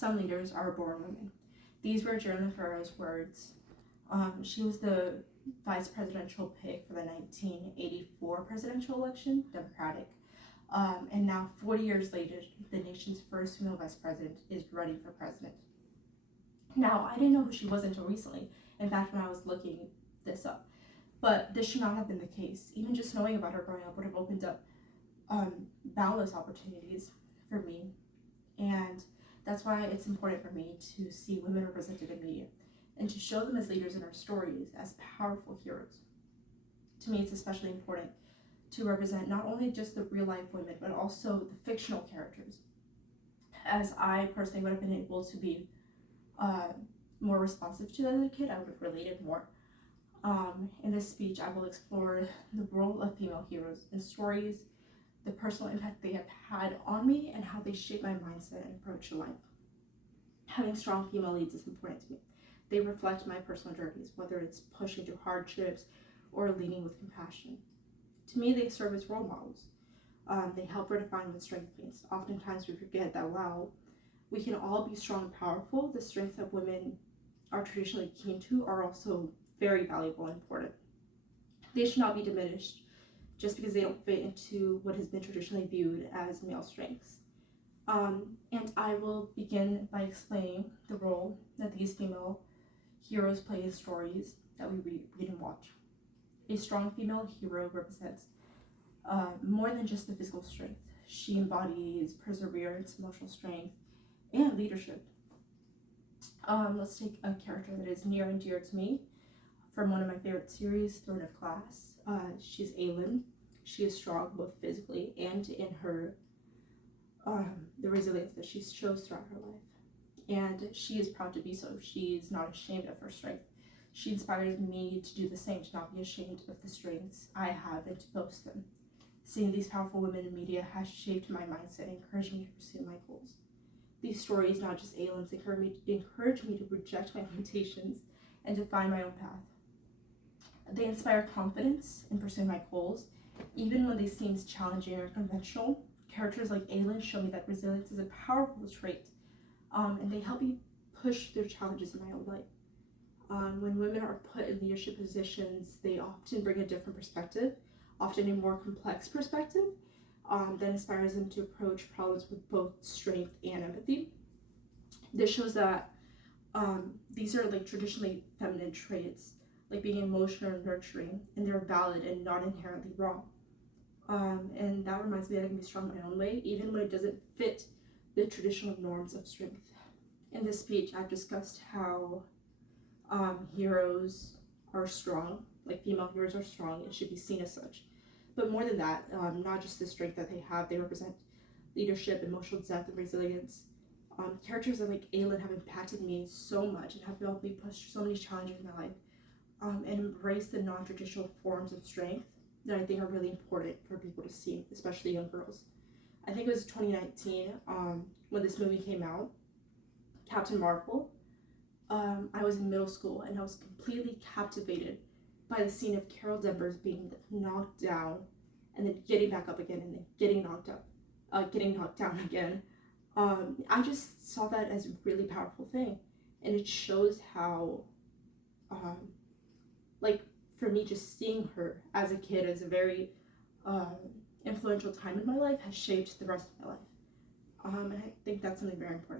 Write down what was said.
some leaders are born women. These were Jeremy Farrow's words. She was the vice presidential pick for the 1984 presidential election, Democratic. And now, 40 years later, the nation's first female vice president is running for president. Now, I didn't know who she was until recently. In fact, when I was looking this up. But this should not have been the case. Even just knowing about her growing up would have opened up boundless opportunities for me. And that's why it's important for me to see women represented in media and to show them as leaders in our stories, as powerful heroes. To me, it's especially important to represent not only just the real life women, but also the fictional characters, as I personally would have been able to be more responsive to that as a kid. I would have related more. In this speech, I will explore the role of female heroes in stories, the personal impact they have had on me, and how they shape my mindset and approach to life. Having strong female leads is important to me. They reflect my personal journeys, whether it's pushing through hardships or leading with compassion. To me, they serve as role models. They help redefine what strength means. Oftentimes we forget that while we can all be strong and powerful, the strengths that women are traditionally keen to are also very valuable and important. They should not be diminished just because they don't fit into what has been traditionally viewed as male strengths. And I will begin by explaining the role that these female heroes play in stories that we read and watch. A strong female hero represents more than just the physical strength. She embodies perseverance, emotional strength, and leadership. Let's take a character that is near and dear to me from one of my favorite series, Throne of Glass. She's Aelin. She is strong both physically and in her the resilience that she shows throughout her life. And she is proud to be so. She's not ashamed of her strength. She inspires me to do the same, to not be ashamed of the strengths I have and to boast them. Seeing these powerful women in media has shaped my mindset and encouraged me to pursue my goals. These stories, not just Aelin's, encourage me to reject my limitations and to find my own path. They inspire confidence in pursuing my goals, even when they seem challenging or unconventional. Characters like Aelin show me that resilience is a powerful trait, and they help me push through challenges in my own life. When women are put in leadership positions, they often bring a different perspective, often a more complex perspective, that inspires them to approach problems with both strength and empathy. This shows that these are like traditionally feminine traits, like being emotional and nurturing, and they're valid and not inherently wrong. And that reminds me that I can be strong my own way, even when it doesn't fit the traditional norms of strength. In this speech, I've discussed how heroes are strong, like female heroes are strong and should be seen as such. But more than that, not just the strength that they have, they represent leadership, emotional depth, and resilience. Characters like Aelin have impacted me so much and have helped me push so many challenges in my life, and embrace the non-traditional forms of strength that I think are really important for people to see, especially young girls. I think it was 2019 when this movie came out, Captain Marvel. I was in middle school and I was completely captivated by the scene of Carol Danvers being knocked down and then getting back up again and then getting knocked down again. I just saw that as a really powerful thing, and it shows how like for me, just seeing her as a kid as a very influential time in my life has shaped the rest of my life. And I think that's something very important.